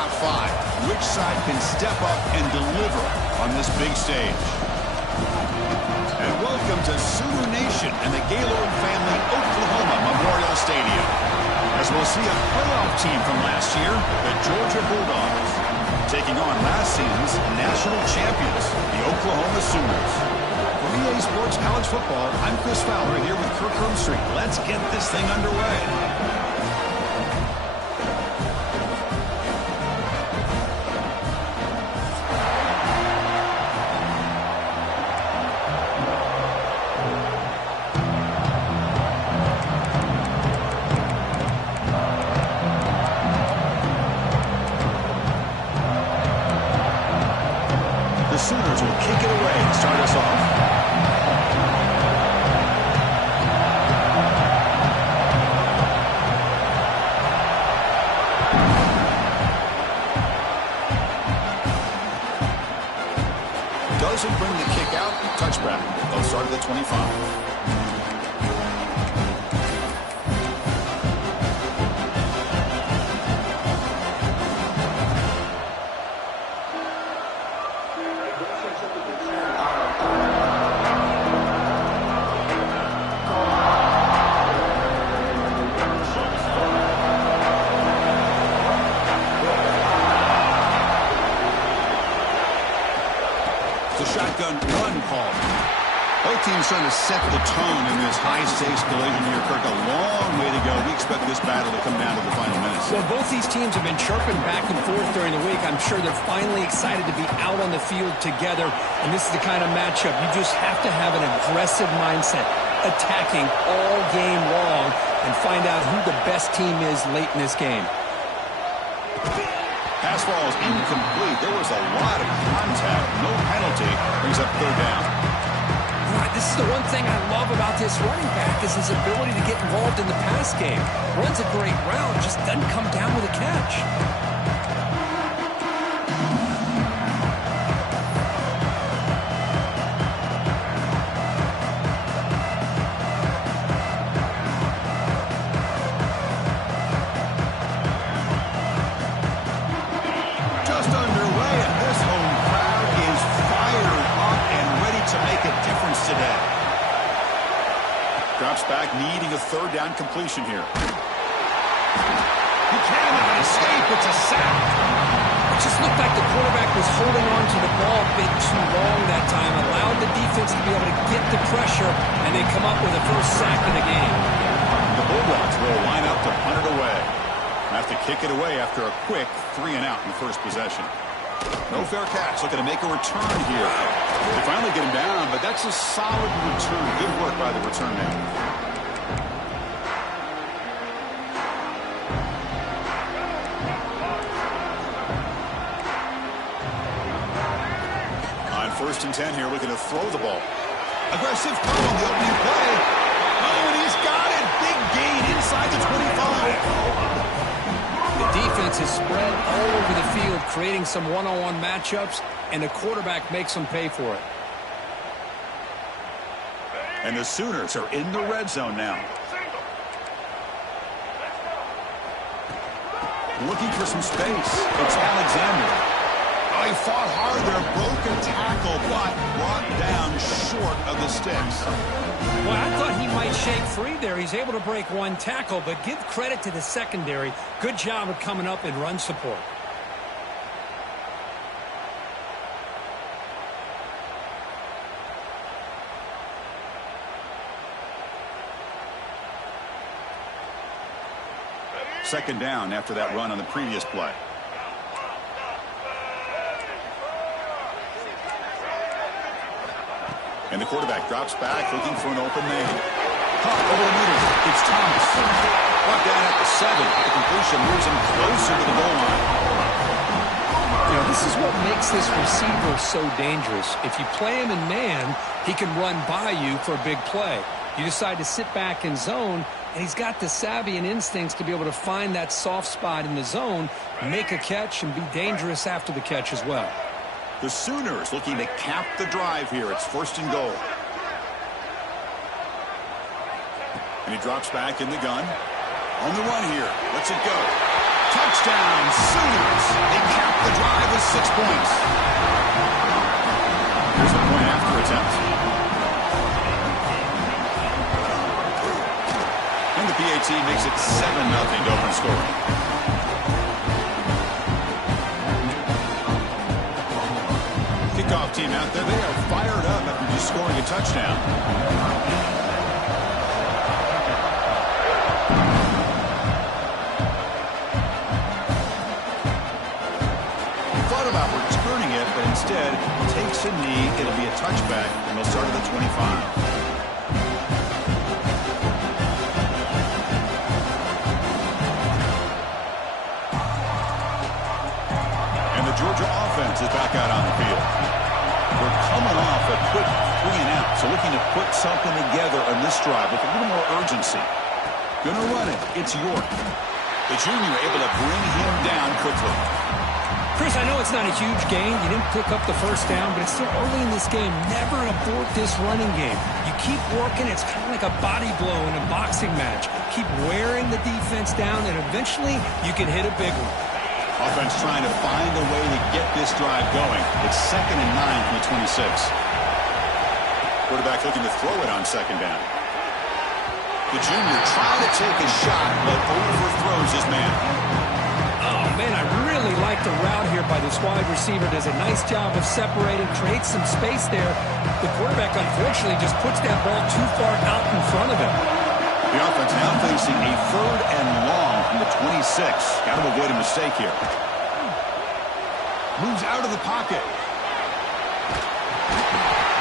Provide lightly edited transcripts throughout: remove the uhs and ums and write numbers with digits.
top 5. Which side can step up and deliver on this big stage? And welcome to Sooner Nation and the Gaylord family Oklahoma Memorial Stadium, as we'll see a playoff team from last year, the Georgia Bulldogs, taking on last season's national champions, the Oklahoma Sooners. For EA Sports College Football, I'm Chris Fowler here with Kirk Hermstreet. Let's get this thing underway. Sooners will kick it away and start us off. Doesn't bring the kick out. Touchback. They'll start at the 25. Shotgun run call. Both teams trying to set the tone in this high-stakes collision here, Kirk. A long way to go. We expect this battle to come down to the final minutes. Well, both these teams have been chirping back and forth during the week. I'm sure they're finally excited to be out on the field together, and this is the kind of matchup you just have to have an aggressive mindset, attacking all game long, and find out who the best team is late in this game. Pass ball is incomplete. There was a lot of contact. No penalty. Brings up third down. Right, this is the one thing I love about this running back is his ability to get involved in the pass game. Runs a great route, just doesn't come down with a catch. Drops back, needing a third down completion here. He cannot escape. It's a sack. It just looked like the quarterback was holding on to the ball a bit too long that time, allowed the defense to be able to get the pressure, and they come up with the first sack of the game. The Bulldogs will line up to punt it away. Have to kick it away after a quick 3-and-out in the first possession. No fair catch. Looking to make a return here. They finally get him down, but that's a solid return. Good work by the return man. On 1st and 10 here, looking to throw the ball. Aggressive throw on the opening play. Oh, and he's got it. Big gain inside the 25. The defense is spread all over the field, creating some one-on-one matchups, and the quarterback makes them pay for it. And the Sooners are in the red zone now. Looking for some space. It's Alexander. Oh, he fought hard there. Broken tackle, but brought down short of the sticks. Well, I thought he might shake free there. He's able to break one tackle, but give credit to the secondary. Good job of coming up in run support. Second down after that run on the previous play. And the quarterback drops back, looking for an open man. Caught over the middle. It's Thomas. Brought down at the 7. The completion moves him closer to the goal line. You know, this is what makes this receiver so dangerous. If you play him in man, he can run by you for a big play. You decide to sit back in zone, and he's got the savvy and instincts to be able to find that soft spot in the zone, make a catch, and be dangerous after the catch as well. The Sooners looking to cap the drive here. It's 1st and goal. And he drops back in the gun. On the run here. Lets it go. Touchdown, Sooners. They 6 points. Here's the point after attempt. And the PAT makes it 7-0 to open scoring. Kickoff team out there. They are fired up after just scoring a touchdown. Thought about returning it, but instead takes a knee. It'll be a touchback, and they'll start at the 25. Georgia offense is back out on the field. We're coming off a quick 3-and-out, so looking to put something together on this drive with a little more urgency. Gonna run it. It's York. The junior able to bring him down quickly. Chris, I know it's not a huge gain. You didn't pick up the first down, but it's still early in this game. Never abort this running game. You keep working. It's kind of like a body blow in a boxing match. Keep wearing the defense down, and eventually you can hit a big one. Offense trying to find a way to get this drive going. It's 2nd and 9 from the 26. Quarterback looking to throw it on 2nd down. The junior trying to take a shot, but overthrows his man. Oh, man, I really like the route here by this wide receiver. Does a nice job of separating, creates some space there. The quarterback, unfortunately, just puts that ball too far out in front of him. The offense now facing a 3rd and long from the 26. Got to avoid a mistake here. Moves out of the pocket.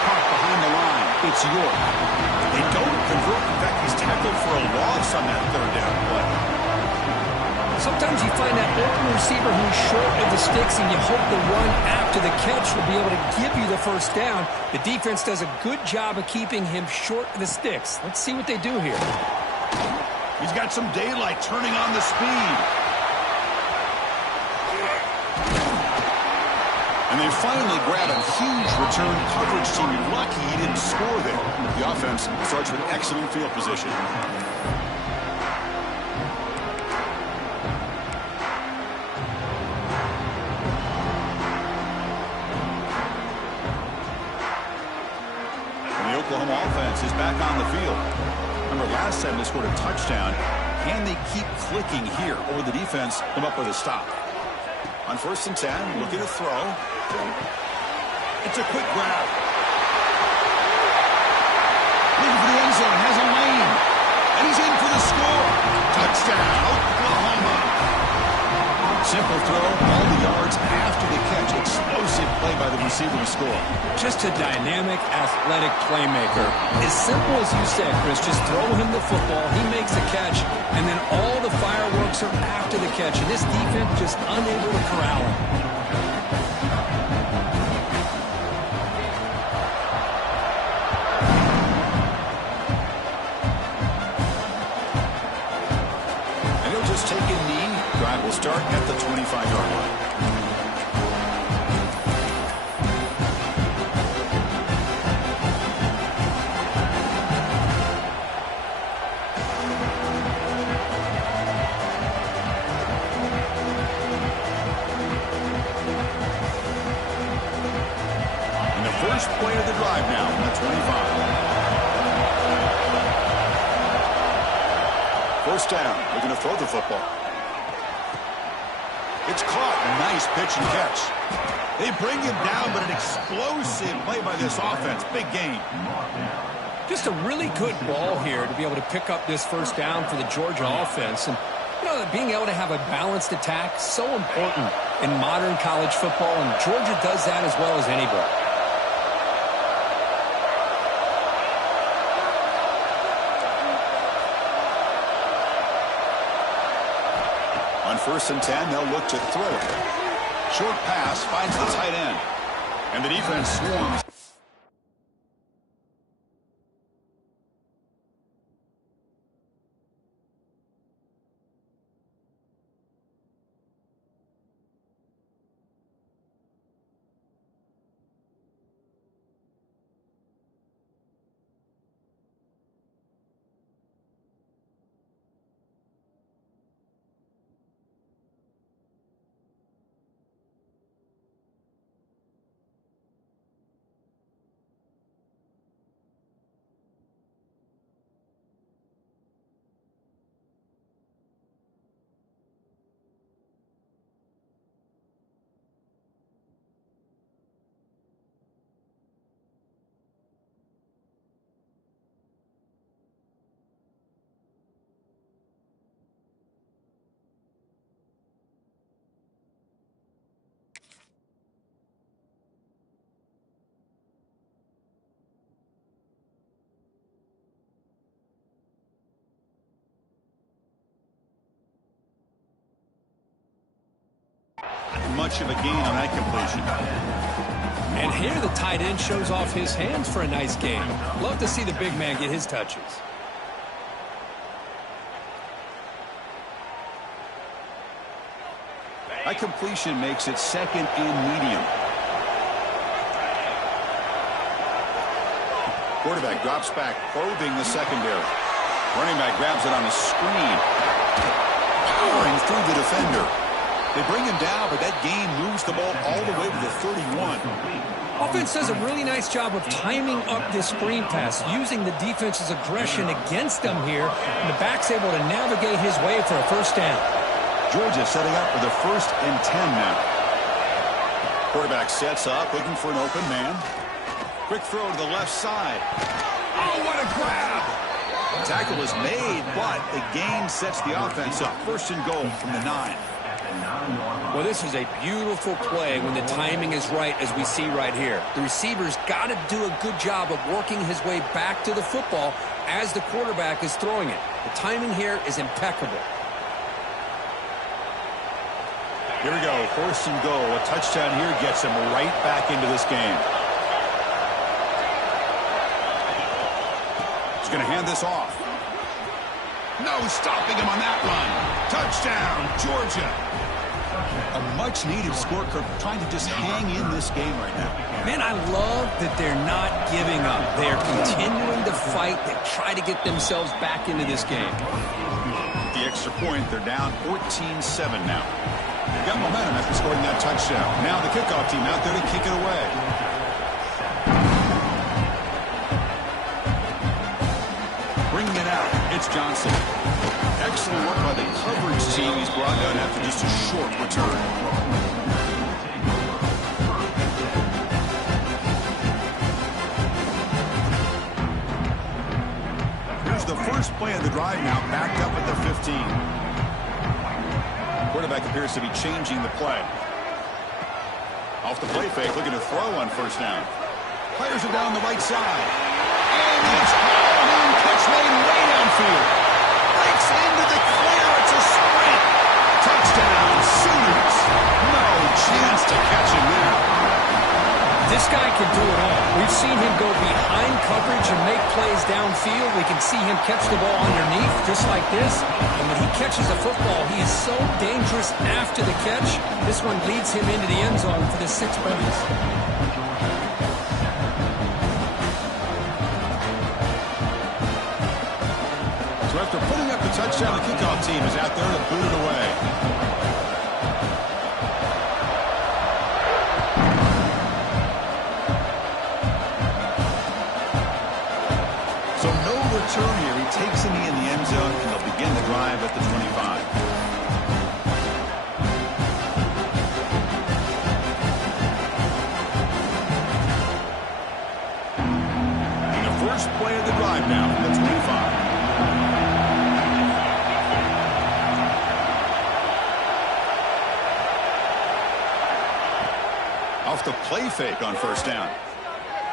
Caught behind the line. It's York. They don't convert. In fact, he's tackled for a loss on that 3rd down play. Sometimes you find that open receiver who's short of the sticks, and you hope the run after the catch will be able to give you the first down. The defense does a good job of keeping him short of the sticks. Let's see what they do here. He's got some daylight turning on the speed. And they finally grab a huge return coverage team. Lucky he didn't score there. The offense starts with excellent field position. And the Oklahoma offense is back on the field. Remember, last time they scored a touchdown. Can they keep clicking here, or the defense come up with a stop? On 1st and 10, looking to throw. It's a quick grab. Looking for the end zone, has a lane. And he's in for the score. Touchdown, Oklahoma. Simple throw, all the yards after the catch. Explosive play by the receiver to score. Just a dynamic, athletic playmaker. As simple as you said, Chris, just throw him the football, he makes a catch, and then all the fireworks are after the catch. And this defense just unable to corral him. And he'll just take a knee. Drive will start at the 25-yard line. First play of the drive now from the 25. First down, looking to throw the football. It's caught. Nice pitch and catch. They bring him down, but an explosive play by this offense. Big gain. Just a really good ball here to be able to pick up this first down for the Georgia offense. And, you know, being able to have a balanced attack, so important in modern college football, and Georgia does that as well as anybody. On 1st and 10, they'll look to throw it. Short pass finds the tight end. And the defense swarms. much of a gain on that completion. And here the tight end shows off his hands for a nice game. Love to see the big man get his touches. That completion makes it second and medium. Quarterback drops back, probing the secondary. Running back grabs it on a screen. Powering through the defender. They bring him down, but that gain moves the ball all the way to the 31. Offense does a really nice job of timing up this screen pass, using the defense's aggression against them here, and the back's able to navigate his way for a first down. Georgia setting up for the 1st and 10 now. Quarterback sets up, looking for an open man. Quick throw to the left side. Oh, what a grab! The tackle is made, but the gain sets the offense up. 1st and goal from the 9. Well, this is a beautiful play when the timing is right, as we see right here. The receiver's got to do a good job of working his way back to the football as the quarterback is throwing it. The timing here is impeccable. Here we go, 1st and goal. A touchdown here gets him right back into this game. He's going to hand this off. No stopping him on that run. Touchdown, Georgia. A much-needed score, trying to just hang in this game right now. Man, I love that they're not giving up. They're continuing to fight. They try to get themselves back into this game. The extra point, they're down 14-7 now. They've got momentum after scoring that touchdown. Now the kickoff team out there to kick it away. Bringing it out, it's Johnson. Excellent work by the coverage team. He's brought down after just a short return. Here's the first play of the drive now, backed up at the 15. Quarterback appears to be changing the play. Off the play fake, looking to throw on 1st down. Players are down the right side. And it's on catch made way downfield. Breaks into the clear. It's a sprint. Touchdown, Sooners. No chance to catch him there. This guy can do it all. We've seen him go behind coverage and make plays downfield. We can see him catch the ball underneath just like this. And when he catches a football, he is so dangerous after the catch. This one leads him into the end zone for the 6 points. So after putting up the touchdown, the kickoff team is out there to boot it away. So no return here. He takes a knee in the end zone, and they'll begin the drive at the 25. And the first play of the drive now from the 25. Off the play fake on 1st down.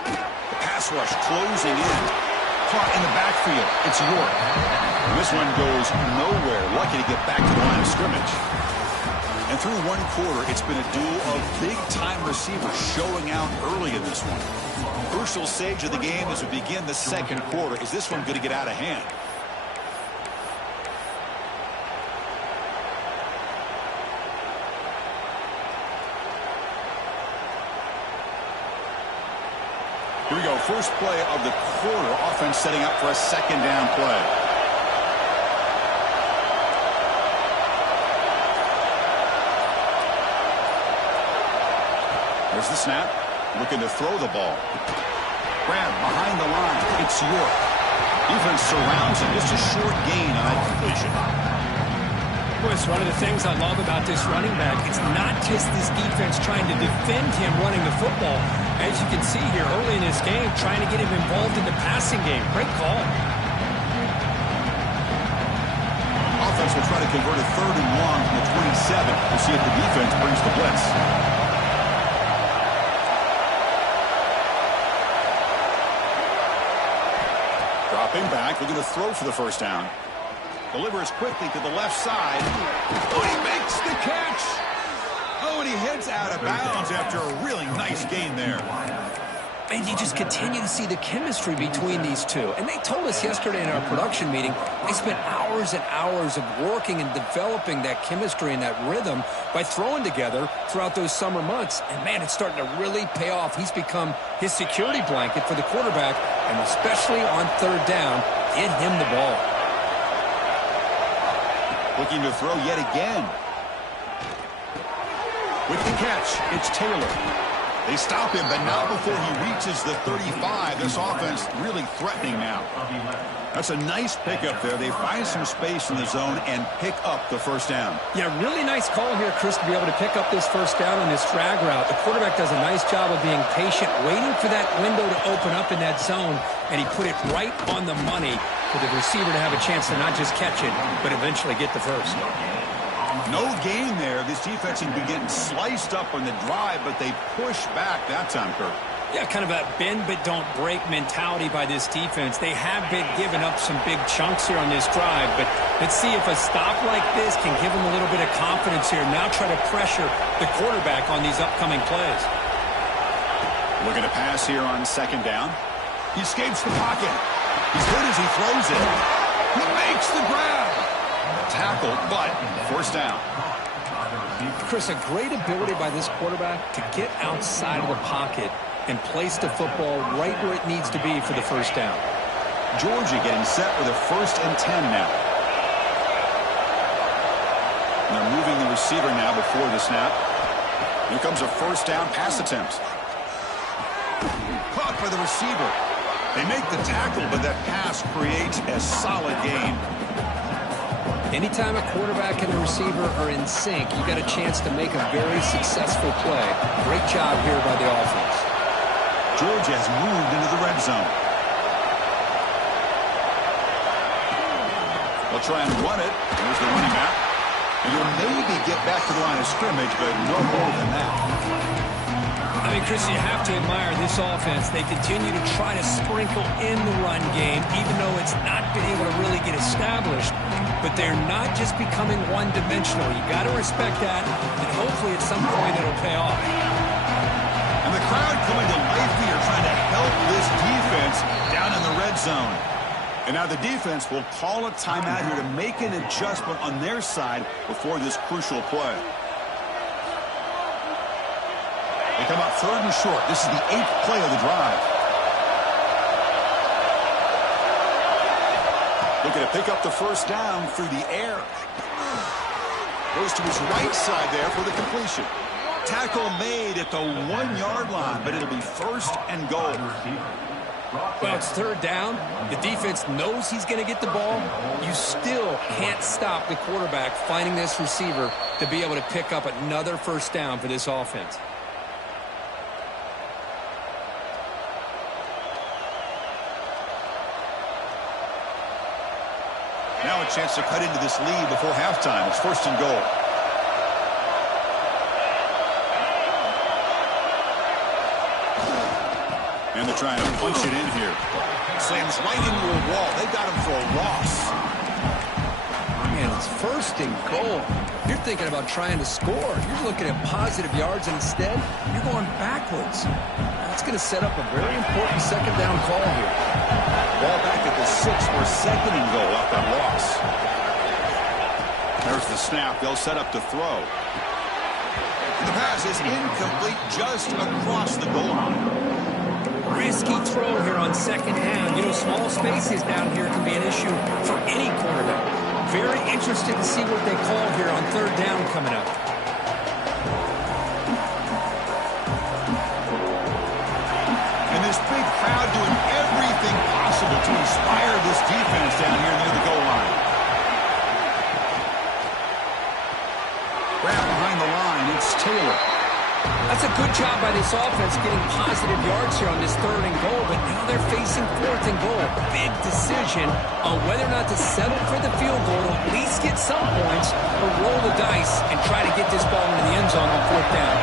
The pass rush closing in. Caught in the backfield. It's York. And this one goes nowhere. Lucky to get back to the line of scrimmage. And through 1 quarter, it's been a duel of big-time receivers showing out early in this one. Crucial stage of the game as we begin the 2nd quarter. Is this one going to get out of hand? Here we go, first play of the quarter. Offense setting up for a 2nd down play. There's the snap. Looking to throw the ball. Grab behind the line. It's York. Defense surrounds him. Just a short gain on that completion. Well, it's one of the things I love about this running back. It's not just this defense trying to defend him running the football. As you can see here early in this game, trying to get him involved in the passing game. Great call. Offense will try to convert a 3rd and long from the 27. We'll see if the defense brings the blitz. Dropping back, looking to throw for the 1st down. Delivers quickly to the left side. Oh, he makes the catch. Oh, and But he heads out of bounds after a really nice gain there. And you just continue to see the chemistry between these two. And they told us yesterday in our production meeting, they spent hours and hours of working and developing that chemistry and that rhythm by throwing together throughout those summer months. And, man, it's starting to really pay off. He's become his security blanket for the quarterback, and especially on third down, get him the ball. Looking to throw yet again. With the catch, it's Taylor. They stop him, but not before he reaches the 35. This offense really threatening now. That's a nice pickup there. They find some space in the zone and pick up the first down. Yeah, really nice call here, Chris, to be able to pick up this first down on this drag route. The quarterback does a nice job of being patient, waiting for that window to open up in that zone, and he put it right on the money for the receiver to have a chance to not just catch it, but eventually get the first. No gain there. This defense has been getting sliced up on the drive, but they push back that time, Kirk. Yeah, kind of a bend but don't break mentality by this defense. They have been giving up some big chunks here on this drive, but let's see if a stop like this can give them a little bit of confidence here. Now try to pressure the quarterback on these upcoming plays. Looking to pass here on second down. He escapes the pocket. He's good as he throws it. He makes the grab. Tackle, but first down. Chris, a great ability by this quarterback to get outside of the pocket and place the football right where it needs to be for the first down. Georgia getting set with a 1st and 10 now. They're moving the receiver now before the snap. Here comes a first down pass attempt. Caught by the receiver. They make the tackle, but that pass creates a solid gain. Anytime a quarterback and a receiver are in sync, you got a chance to make a very successful play. Great job here by the offense. Georgia has moved into the red zone. They'll try and run it. Here's the running back. And he'll maybe get back to the line of scrimmage, but no more than that. I mean, Chris, you have to admire this offense. They continue to try to sprinkle in the run game, even though it's not been able to really get established. But they're not just becoming one-dimensional. You got to respect that, and hopefully at some point it'll pay off. And the crowd coming to life here, trying to help this defense down in the red zone. And now the defense will call a timeout here to make an adjustment on their side before this crucial play. They come up 3rd and short. This is the 8th play of the drive. Looking to pick up the first down through the air. Goes to his right side there for the completion. Tackle made at the 1-yard line, but it'll be 1st and goal. Well, it's 3rd down. The defense knows he's going to get the ball. You still can't stop the quarterback finding this receiver to be able to pick up another first down for this offense. Now a chance to cut into this lead before halftime. It's 1st and goal. And they're trying to punch it in here. Slams right into a wall. They've got him for a loss. Man, it's 1st and goal. You're thinking about trying to score. You're looking at positive yards, and instead, you're going backwards. That's going to set up a very important 2nd down call here. Ball back at the 6 for 2nd and goal off that loss. There's the snap. They'll set up to throw. The pass is incomplete just across the goal line. Risky throw here on 2nd down. You know, small spaces down here can be an issue for any quarterback. Very interested to see what they call here on 3rd down coming up. And this big crowd doing everything possible to inspire this defense down here near the goal line. Right behind the line, it's Taylor. That's a good job by this offense getting positive yards here on this 3rd and goal, but now they're facing 4th and goal. Big decision on whether or not to settle for the field goal, or at least get some points, or roll the dice and try to get this ball into the end zone on 4th down.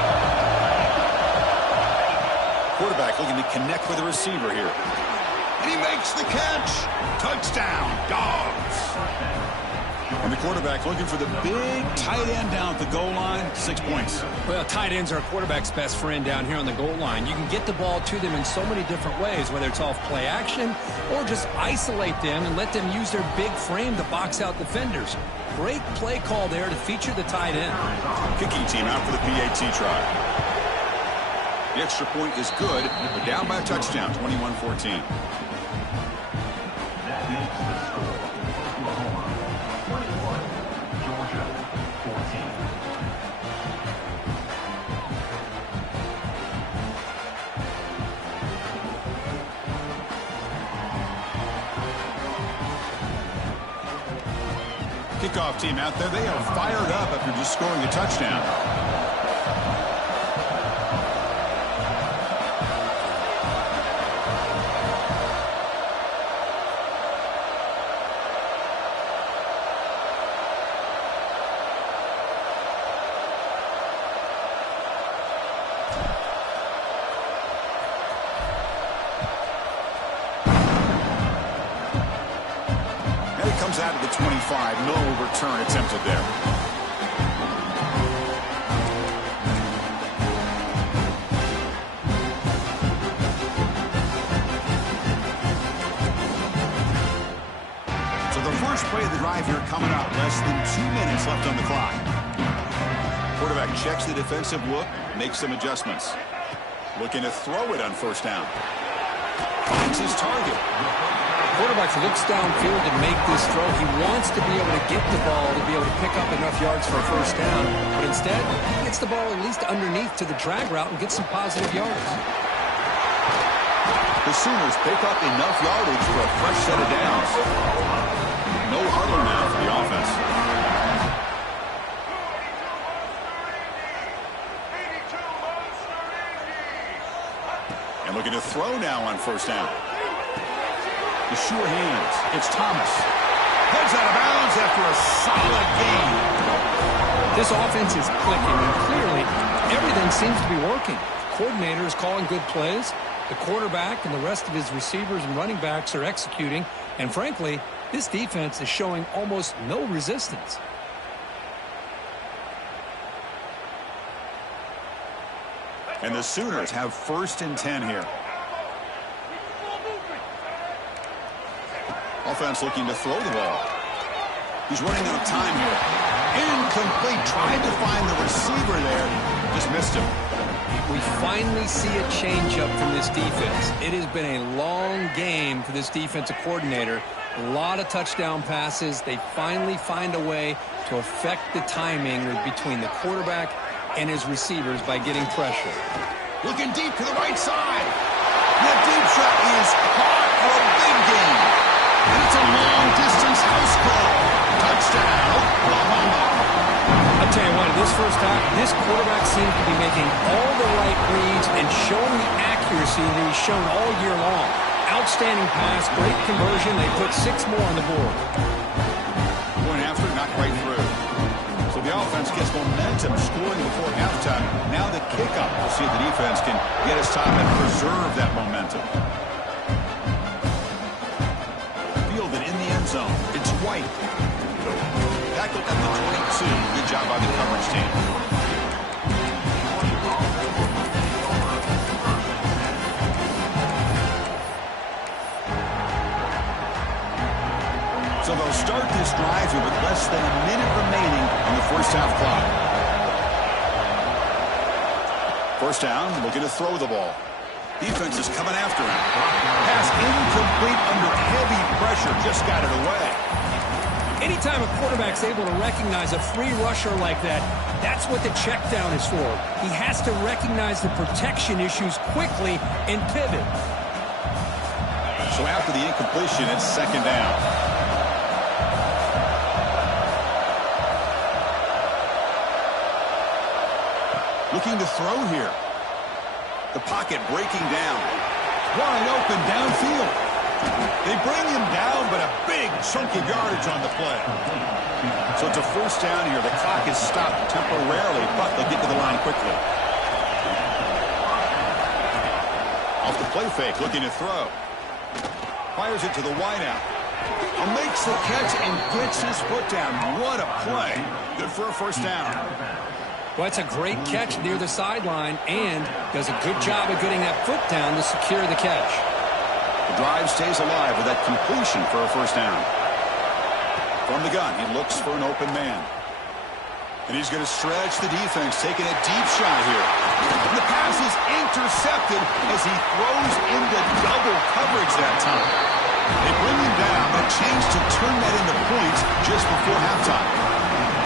Quarterback looking to connect with the receiver here. And he makes the catch. Touchdown, Dogs. And the quarterback looking for the big tight end down at the goal line. 6 points. Well, tight ends are a quarterback's best friend down here on the goal line. You can get the ball to them in so many different ways, whether it's off play action or just isolate them and let them use their big frame to box out defenders. Great play call there to feature the tight end. Kicking team out for the PAT try. The extra point is good, but down by a touchdown, 21-14. Kickoff team out there. They are fired up after just scoring a touchdown. Comes out of the 25. No return attempted there. So the first play of the drive here coming up. Less than 2 minutes left on the clock. Quarterback checks the defensive look, makes some adjustments. Looking to throw it on first down. Finds his target. Quarterback looks downfield to make this throw. He wants to be able to get the ball to be able to pick up enough yards for a first down. But instead, he gets the ball at least underneath to the drag route and gets some positive yards. The Sooners pick up enough yardage for a fresh set of downs. No huddle now for the offense. And looking to throw now on first down. The sure hands. It's Thomas. Heads out of bounds after a solid game. This offense is clicking, and clearly everything seems to be working. The coordinator is calling good plays. The quarterback and the rest of his receivers and running backs are executing. And frankly, this defense is showing almost no resistance. And the Sooners have 1st and 10 here. Offense looking to throw the ball. He's running out of time here. Incomplete. Tried to find the receiver there. Just missed him. We finally see a changeup from this defense. It has been a long game for this defensive coordinator. A lot of touchdown passes. They finally find a way to affect the timing between the quarterback and his receivers by getting pressure. Looking deep to the right side. The deep shot is caught for a big game. And it's a long-distance house call. Touchdown, Oklahoma. I'll tell you what, in this first half, this quarterback seems to be making all the right reads and showing the accuracy that he's shown all year long. Outstanding pass, great conversion. They put 6 more on the board. Point after, not quite through. So the offense gets momentum, scoring before halftime. Now the kickoff. We'll see if the defense can get a stop and preserve that momentum. Zone. It's White. Tackled at the 22. Good job by the coverage team. So they'll start this drive here with less than a minute remaining on the first half clock. First down, looking to throw the ball. Defense is coming after him. Pass incomplete under heavy pressure. Just got it away. Anytime a quarterback's able to recognize a free rusher like that, that's what the check down is for. He has to recognize the protection issues quickly and pivot. So after the incompletion, it's 2nd down. Looking to throw here. The pocket breaking down. Wide open downfield. They bring him down, but a big chunk of yardage on the play. So it's a first down here. The clock is stopped temporarily, but they'll get to the line quickly. Off the play fake, looking to throw. Fires it to the wideout. Makes the catch and gets his foot down. What a play. Good for a first down. Well, it's a great catch near the sideline and does a good job of getting that foot down to secure the catch. The drive stays alive with that completion for a first down. From the gun, he looks for an open man. And he's going to stretch the defense, taking a deep shot here. And the pass is intercepted as he throws into double coverage that time. They bring him down, but chance to turn that into points just before halftime.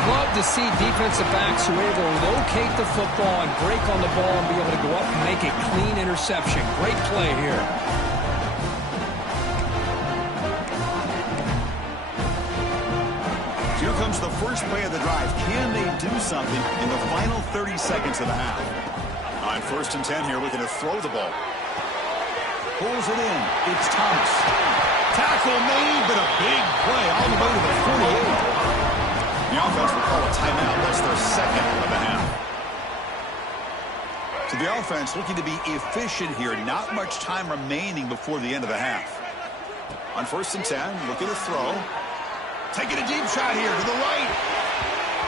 Love to see defensive backs who are able to locate the football and break on the ball and be able to go up and make a clean interception. Great play here. Here comes the first play of the drive. Can they do something in the final 30 seconds of the half? On 1st and 10 here, looking to throw the ball. Pulls it in. It's Thomas. Tackle made, but a big play all the way to the 48. The offense will call a timeout. That's their second of the half. So the offense looking to be efficient here. Not much time remaining before the end of the half. On 1st and 10, looking to throw. Taking a deep shot here to the right.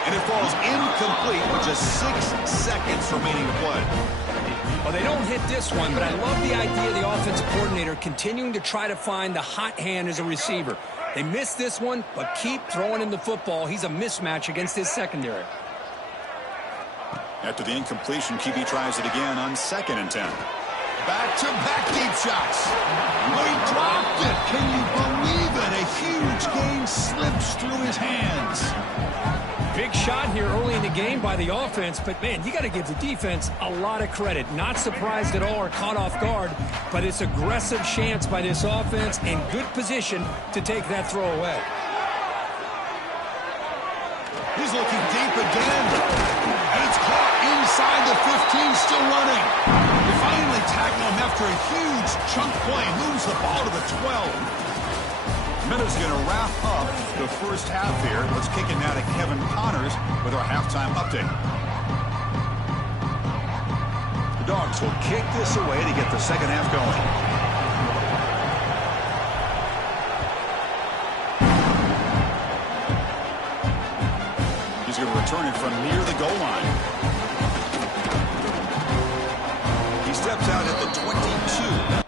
And it falls incomplete with just 6 seconds remaining to play. Well, they don't hit this one, but I love the idea of the offensive coordinator continuing to try to find the hot hand as a receiver. They missed this one, but keep throwing him the football. He's a mismatch against his secondary. After the incompletion, QB tries it again on 2nd and 10. Back-to-back deep shots. Oh, he dropped it. Can you believe it? A huge gain slips through his hands. Big shot here early in the game by the offense, but, man, you got to give the defense a lot of credit. Not surprised at all or caught off guard, but it's aggressive chance by this offense in good position to take that throw away. He's looking deep again, and it's caught inside the 15, still running. They finally tackle him after a huge chunk play, moves the ball to the 12. Minutes going to wrap up the first half here. Let's kick it now to Kevin Connors with our halftime update. The Dogs will kick this away to get the second half going. He's going to return it from near the goal line. He steps out at the 22.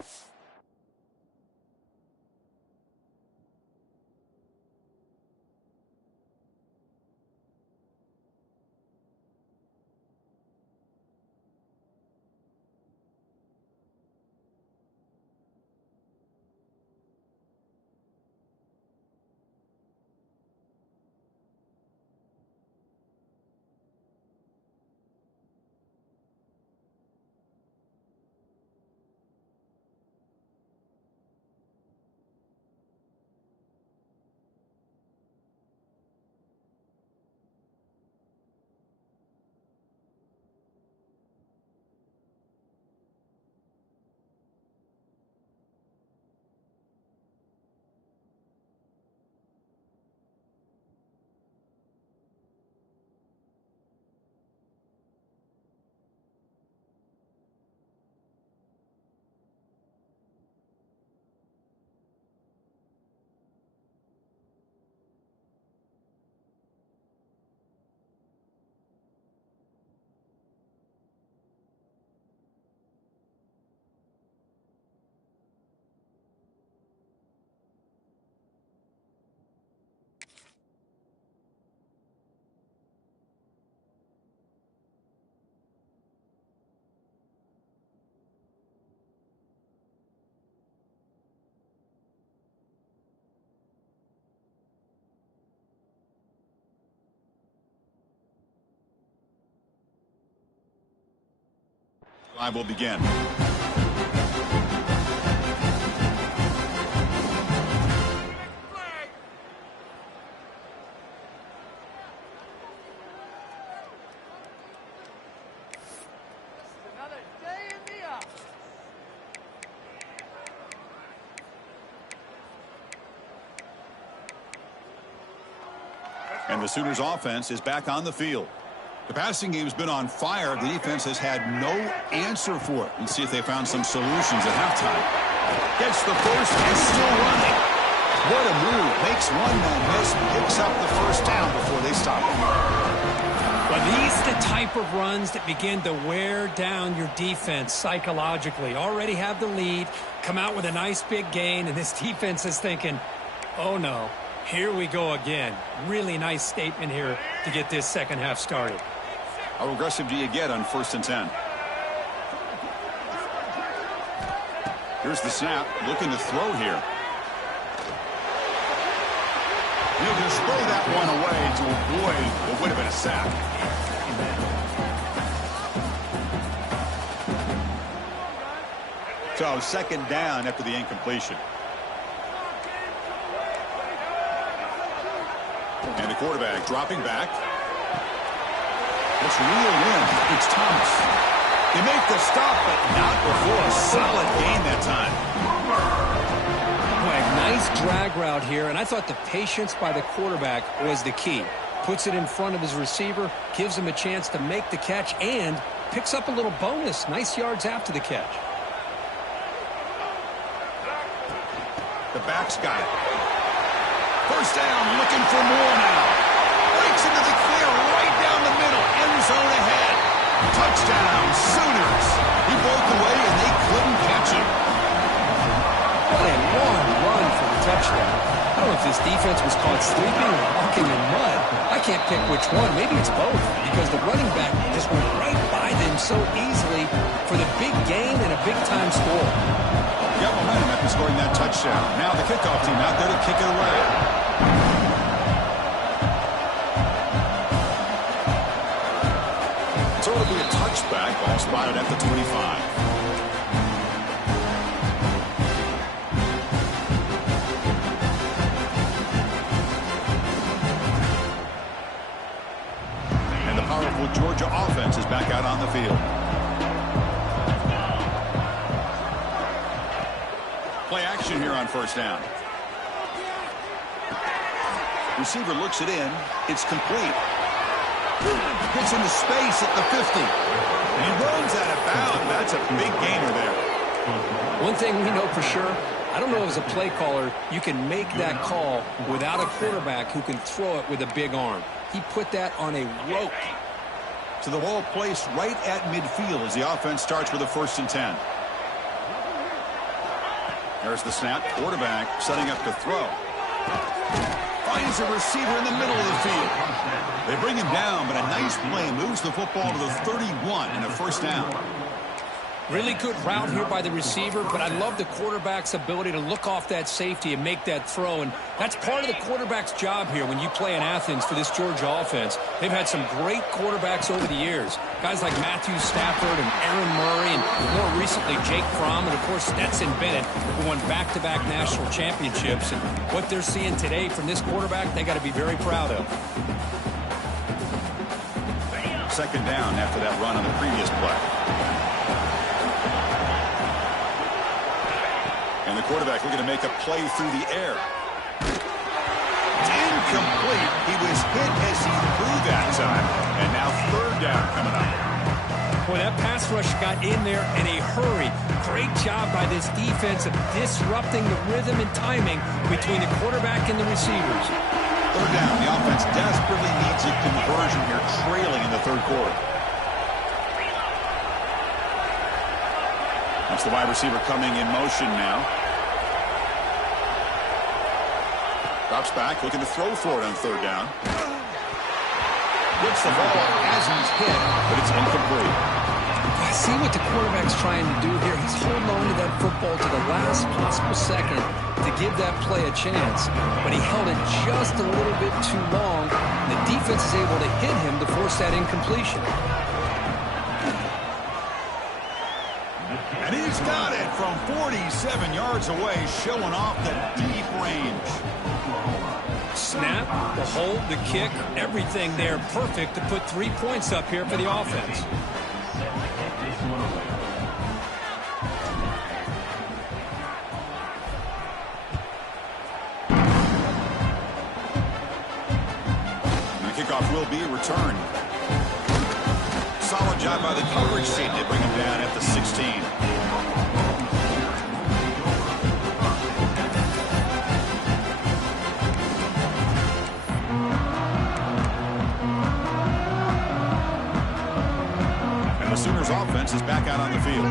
Drive will begin. And the Sooners offense is back on the field. The passing game's been on fire. The defense has had no answer for it. Let's see if they found some solutions at halftime. Gets the first and still running. What a move. Makes one man miss, picks up the first down before they stop him. Well, these are the type of runs that begin to wear down your defense psychologically. Already have the lead, come out with a nice big gain, and this defense is thinking, oh no, here we go again. Really nice statement here to get this second half started. How aggressive do you get on 1st and 10? Here's the snap, looking to throw here. He'll just throw that one away to avoid what would have been a sack. So, second down after the incompletion. And the quarterback dropping back. It's reeled in. It's Thomas. They make the stop, but not before a solid gain that time. Nice drag route here, and I thought the patience by the quarterback was the key. Puts it in front of his receiver, gives him a chance to make the catch, and picks up a little bonus. Nice yards after the catch. The back's got it. First down, looking for more now. Breaks into the clear right down the middle. End zone ahead. Touchdown, Sooners. He broke away, and they couldn't catch him. What a long run for the touchdown. I don't know if this defense was caught sleeping or walking in mud. I can't pick which one. Maybe it's both, because the running back just went right by them so easily for the big gain and a big-time score. Got momentum after scoring that touchdown. Now the kickoff team out there to kick it away. So it'll be a touchback, ball spotted at the 25. Georgia offense is back out on the field. Play action here on 1st down. Receiver looks it in. It's complete. Gets into space at the 50. And he runs out of bounds. That's a big gainer there. One thing we know for sure, I don't know as a play caller, you can make that call without a quarterback who can throw it with a big arm. He put that on a rope. To the ball placed right at midfield as the offense starts with a 1st and 10. There's the snap. Quarterback setting up to throw. Finds a receiver in the middle of the field. They bring him down, but a nice play moves the football to the 31 and a 1st down. Really good route here by the receiver, but I love the quarterback's ability to look off that safety and make that throw. And that's part of the quarterback's job here when you play in Athens for this Georgia offense. They've had some great quarterbacks over the years. Guys like Matthew Stafford and Aaron Murray, and more recently Jake Fromm, and of course Stetson Bennett, who won back-to-back national championships. And what they're seeing today from this quarterback, they got to be very proud of. Second down after that run on the previous play. And the quarterback looking to make a play through the air. It's incomplete. He was hit as he threw that time. And now 3rd down coming up. Boy, that pass rush got in there in a hurry. Great job by this defense of disrupting the rhythm and timing between the quarterback and the receivers. 3rd down. The offense desperately needs a conversion here, trailing in the 3rd quarter. That's the wide receiver coming in motion now. Drops back, looking to throw for it on 3rd down. Gets the ball as he's hit, but it's incomplete. I see what the quarterback's trying to do here. He's holding on to that football to the last possible second to give that play a chance. But he held it just a little bit too long. The defense is able to hit him to force that incompletion. And he's got it from 47 yards away, showing off the deep range. Snap, the hold, the kick, everything there perfect to put 3 points up here for the offense. And the kickoff will be a return. Solid job by the coverage team to bring him down at the 16. offense is back out on the field.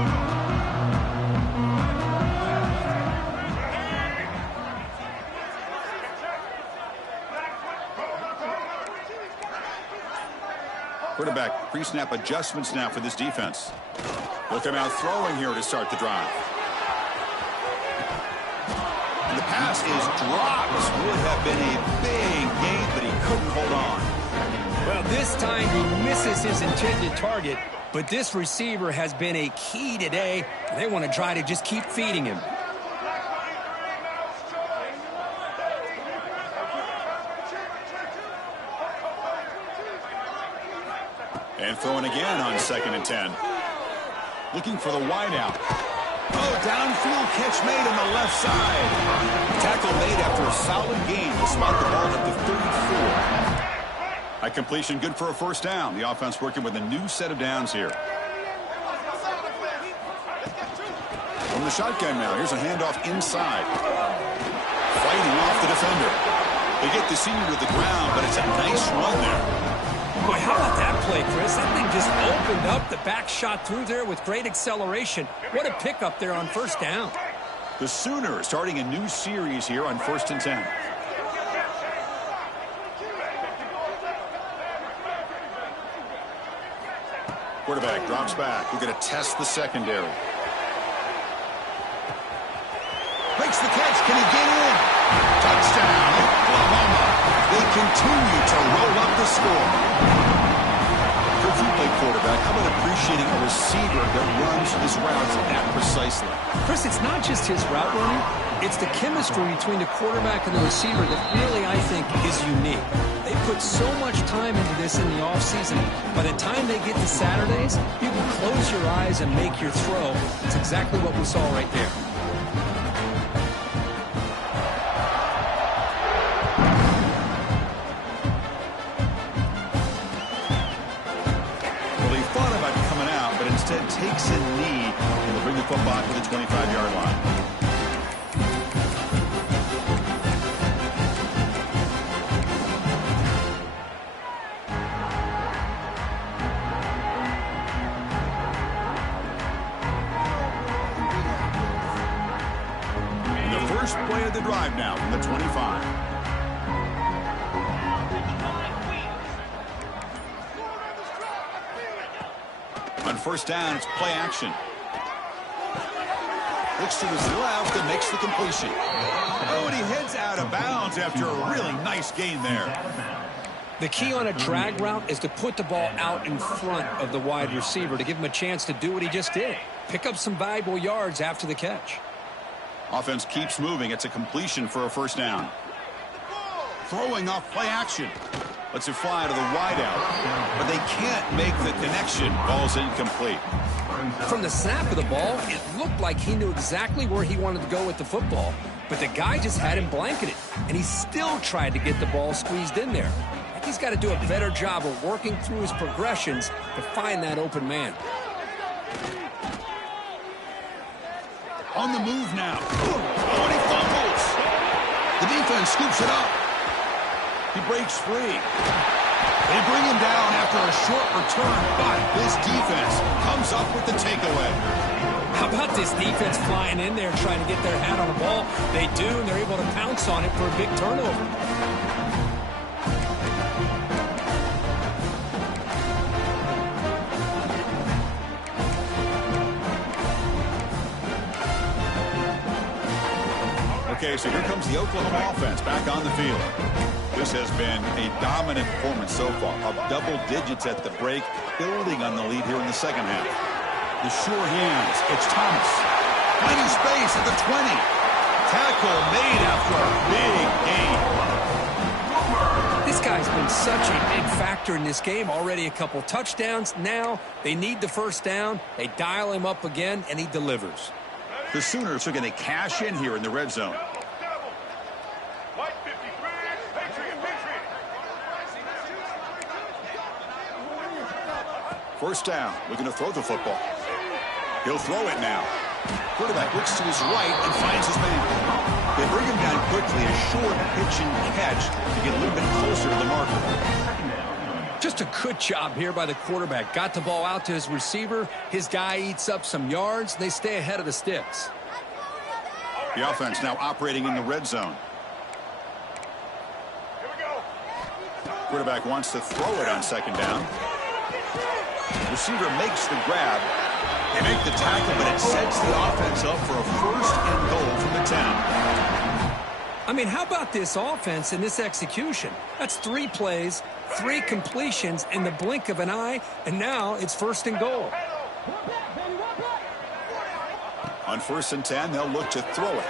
Quarterback pre-snap adjustments now for this defense. Look at him out throwing here to start the drive. And the pass is dropped. This would have been a big gain, but he couldn't hold on. Well, this time he misses his intended target, but this receiver has been a key today. They want to try to just keep feeding him. And throwing again on 2nd and 10. Looking for the wideout. Oh, downfield catch made on the left side. Tackle made after a solid gain to spot the ball at the 34. A completion good for a first down. The offense working with a new set of downs here. From the shotgun now, here's a handoff inside. Fighting off the defender. They get the senior to the ground, but it's a nice run there. Boy, how about that play, Chris? That thing just opened up. The back shot through there with great acceleration. What a pickup there on first down. The Sooners starting a new series here on 1st and 10. Quarterback drops back. We're going to test the secondary. Makes the catch. Can he get in? Touchdown, Oklahoma. They continue to roll up the score. Coach, you play quarterback. How about appreciating a receiver that runs his routes that precisely? Chris, it's not just his route running. It's the chemistry between the quarterback and the receiver that really, I think, is unique. They put so much time into this in the offseason. By the time they get to Saturdays, you can close your eyes and make your throw. It's exactly what we saw right there. Takes a knee and will bring the football to the 25-yard line. The first play of the drive now from the 25. On first down, it's play action. Looks to his left and makes the completion. Oh, and he heads out of bounds after a really nice gain there. The key on a drag route is to put the ball out in front of the wide receiver to give him a chance to do what he just did. Pick up some valuable yards after the catch. Offense keeps moving. It's a completion for a first down. Throwing off play action. Lets it fly to the wideout, but they can't make the connection. Ball's incomplete. From the snap of the ball, it looked like he knew exactly where he wanted to go with the football, but the guy just had him blanketed, and he still tried to get the ball squeezed in there. I think he's got to do a better job of working through his progressions to find that open man. On the move now. Oh, and he fumbles. The defense scoops it up. He breaks free. They bring him down after a short return, but this defense comes up with the takeaway. How about this defense flying in there trying to get their hat on the ball? They do, and they're able to pounce on it for a big turnover. Okay, so here comes the Oklahoma offense back on the field. This has been a dominant performance so far, up double digits at the break, building on the lead here in the second half. The sure hands, it's Thomas. Finding space at the 20. Tackle made after a big gain. This guy's been such a big factor in this game. Already a couple touchdowns. Now they need the first down. They dial him up again, and he delivers. The Sooners are going to cash in here in the red zone. First down, looking to throw the football. He'll throw it now. Quarterback looks to his right and finds his man. They bring him down quickly, a short pitch and catch to get a little bit closer to the marker. Just a good job here by the quarterback. Got the ball out to his receiver. His guy eats up some yards. They stay ahead of the sticks. The offense now operating in the red zone. Quarterback wants to throw it on second down. Receiver makes the grab. They make the tackle, but it sets the offense up for a first and goal from the 10. I mean, how about this offense and this execution? That's 3 plays, 3 completions in the blink of an eye, and now it's first and goal. On first and 10, they'll look to throw it.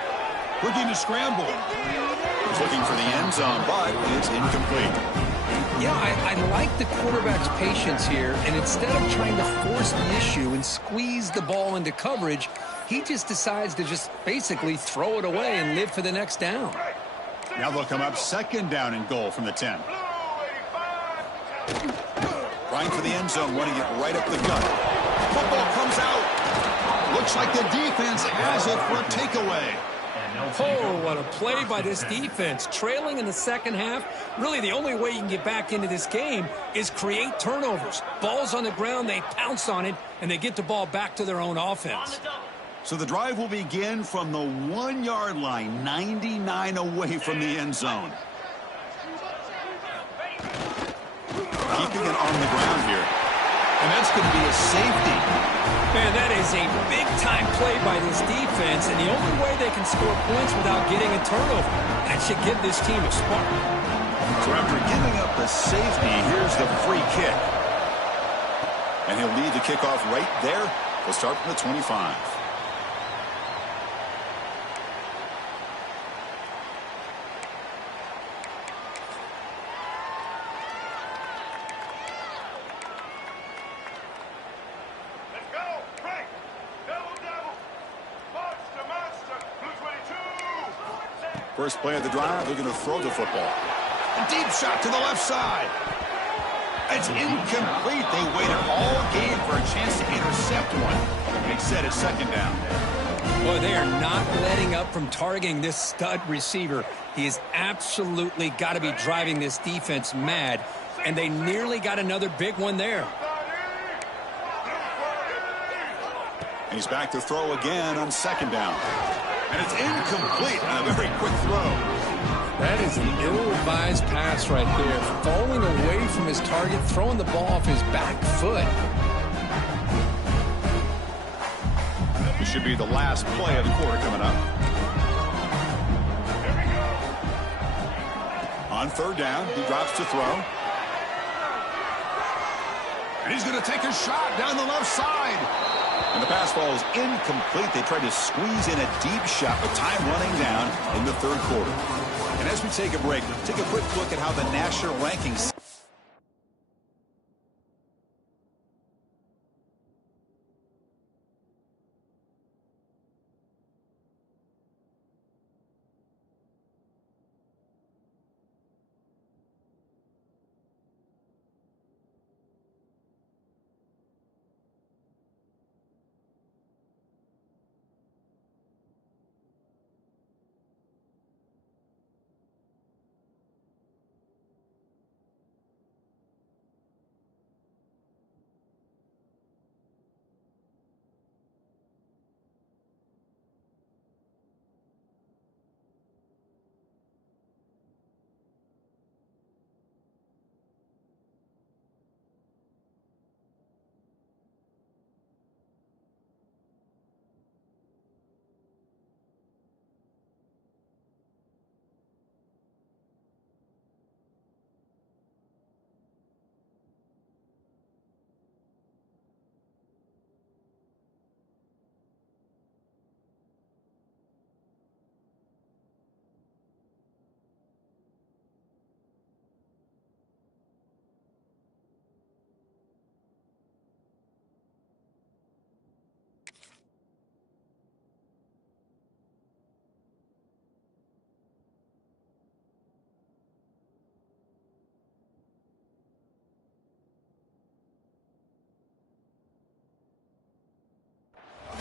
Looking to scramble. He's looking for the end zone, but it's incomplete. Yeah, I like the quarterback's patience here, and instead of trying to force the issue and squeeze the ball into coverage, he just decides to just basically throw it away and live for the next down. Now they'll come up second down and goal from the 10. Trying for the end zone, wanting it right up the gut. Football comes out. Looks like the defense has it for a takeaway. Oh, what a play by this defense. Trailing in the second half, really the only way you can get back into this game is create turnovers. Ball's on the ground, they pounce on it, and they get the ball back to their own offense. So the drive will begin from the 1-yard line, 99 away from the end zone. Keeping it on the ground here. And that's going to be a safety. Man, that is a big-time play by this defense, and the only way they can score points without getting a turnover. That should give this team a spark. So after giving up the safety, here's the free kick. And he'll lead the kickoff right there. We'll start from the 25. First play of the drive, they're going to throw the football. A deep shot to the left side. It's incomplete. They waited all game for a chance to intercept one. Instead, it's second down. Boy, they are not letting up from targeting this stud receiver. He has absolutely got to be driving this defense mad, and they nearly got another big one there. And he's back to throw again on second down. And it's incomplete on a very quick throw. That is an ill-advised pass right there. Falling away from his target, throwing the ball off his back foot. This should be the last play of the quarter coming up. On third down, he drops to throw. And he's going to take a shot down the left side. And the pass ball is incomplete. They tried to squeeze in a deep shot with time running down in the third quarter. And as we take a break, take a quick look at how the national rankings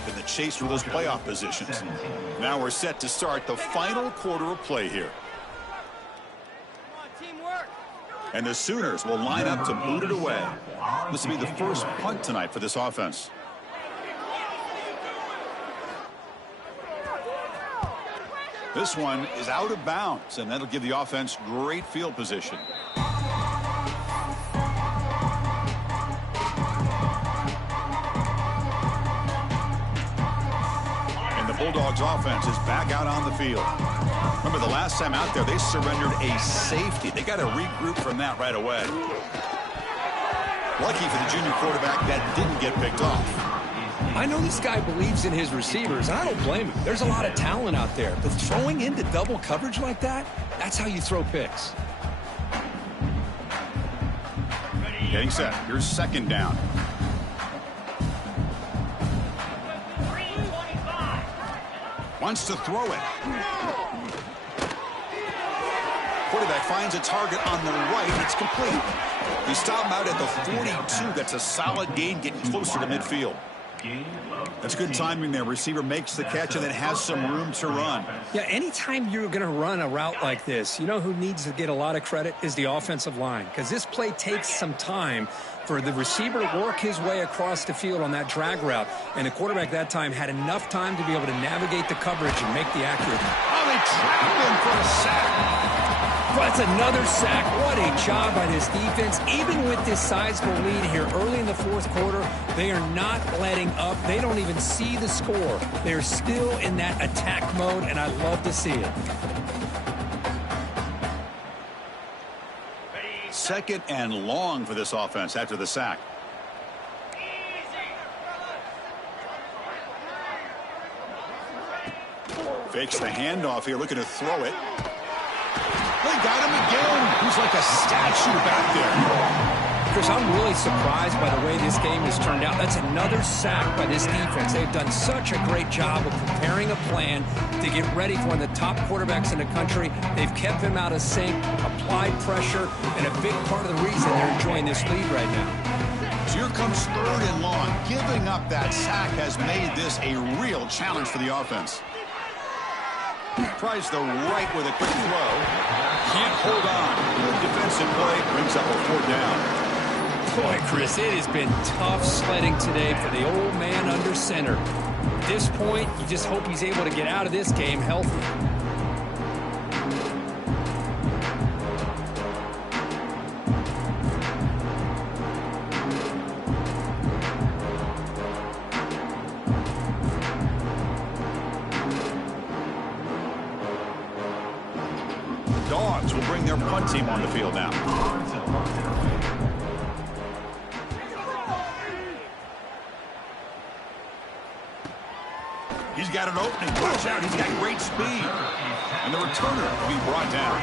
in the chase for those playoff positions. Now we're set to start the final quarter of play here. Come on, teamwork. And the Sooners will line up to boot it away. This will be the first punt tonight for this offense. This one is out of bounds, and that'll give the offense great field position. And the Bulldogs offense is back out on the field. Remember, the last time out there, they surrendered a safety. They got to regroup from that right away. Lucky for the junior quarterback that didn't get picked off. I know this guy believes in his receivers. I don't blame him. There's a lot of talent out there. But throwing into double coverage like that, that's how you throw picks. Getting set. Here's second down. Wants to throw it. Quarterback finds a target on the right. It's complete. He stopped him out at the 42. That's a solid gain, getting closer to midfield. That's good timing there. Receiver makes the catch and then has some room to run. Yeah, anytime you're going to run a route like this, you know who needs to get a lot of credit is the offensive line, because this play takes some time for the receiver to work his way across the field on that drag route, and the quarterback that time had enough time to be able to navigate the coverage and make the accurate. Oh, they trapped him for a sack. That's another sack. What a job by this defense. Even with this sizable lead here early in the fourth quarter, they are not letting up. They don't even see the score. They're still in that attack mode, and I love to see it. Second and long for this offense after the sack. Fakes the handoff here, looking to throw it. They got him again. He's like a statue back there. Chris, I'm really surprised by the way this game has turned out. That's another sack by this defense. They've done such a great job of preparing a plan to get ready for one of the top quarterbacks in the country. They've kept him out of sync, applied pressure, and a big part of the reason they're enjoying this lead right now. So here comes third and long. Giving up that sack has made this a real challenge for the offense. Tries the right with a quick throw. Can't hold on. Good defensive play. Brings up a fourth down. Boy, Chris, it has been tough sledding today for the old man under center. At this point, you just hope he's able to get out of this game healthy. Dogs will bring their punt team on the field now. He's got an opening. Watch out. He's got great speed. And the returner will be brought down.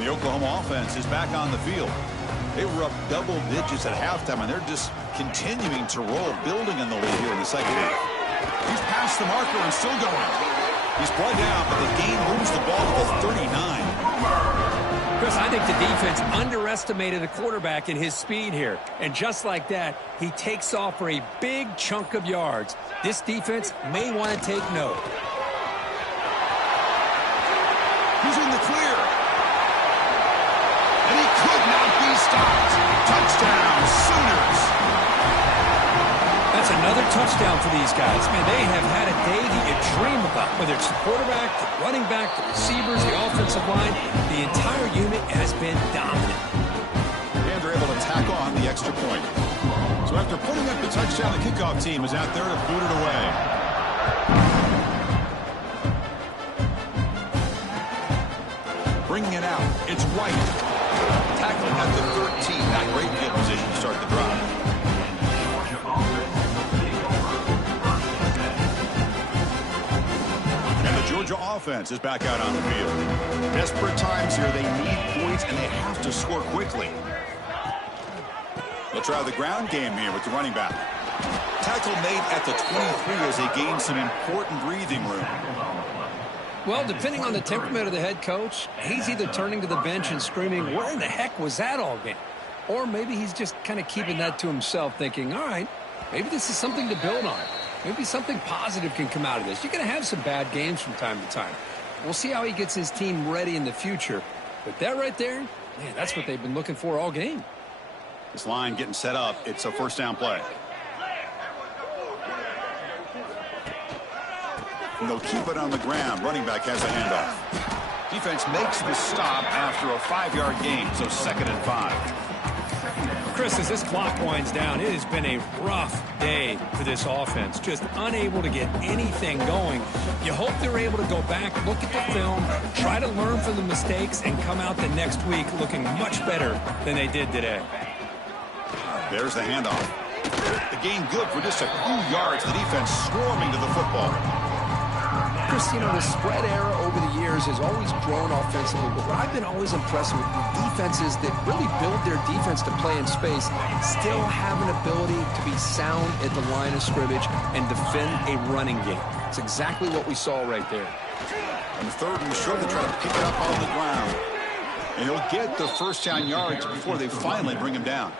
The Oklahoma offense is back on the field. They were up double digits at halftime, and they're just continuing to roll, building on the lead here in the second half. He's past the marker and still going. He's brought down, but the game moves the ball to the 39. Chris, I think the defense underestimated the quarterback in his speed here. And just like that, he takes off for a big chunk of yards. This defense may want to take note. He's in the clear. And he could not be stopped. Touchdown, Sooners. That's another touchdown for these guys. Man, they have had a day that you dream about. Whether it's the quarterback, the running back, the receivers, the offensive line, the entire unit has been dominant. And they're able to tack on the extra point. So after putting up the touchdown, the kickoff team is out there to boot it away. Bringing it out. It's White. Tackling at the 13. Not great field position to start the drive. And the Georgia offense is back out on the field. Desperate times here. They need points, and they have to score quickly. They'll try the ground game here with the running back. tackle made at the 23 as they gain some important breathing room. Well, depending on the temperament of the head coach, he's either turning to the bench and screaming, where in the heck was that all game? Or maybe he's just kind of keeping that to himself, thinking, all right, maybe this is something to build on. Maybe something positive can come out of this. You're going to have some bad games from time to time. We'll see how he gets his team ready in the future. But that right there, man, that's what they've been looking for all game. This line getting set up. It's a first down play. And they'll keep it on the ground. Running back has a handoff. Defense makes the stop after a 5-yard gain, so 2nd and 5. Chris, as this clock winds down, it has been a rough day for this offense. Just unable to get anything going. You hope they're able to go back, look at the film, try to learn from the mistakes, and come out the next week looking much better than they did today. There's the handoff. The gain good for just a few yards. The defense swarming to the football. Chris, you know, the spread era over the years has always grown offensively, but what I've been always impressed with defenses that really build their defense to play in space still have an ability to be sound at the line of scrimmage and defend a running game. It's exactly what we saw right there. On the 3rd and short, they try to pick it up on the ground. And he'll get the first down yards before they finally bring him down.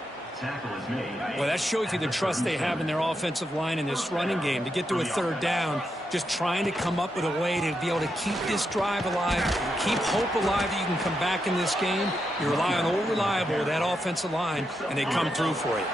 Well, that shows you the trust they have in their offensive line in this running game. To get to a 3rd down, just trying to come up with a way to be able to keep this drive alive, keep hope alive that you can come back in this game. You rely on old reliable, that offensive line, and they come through for you.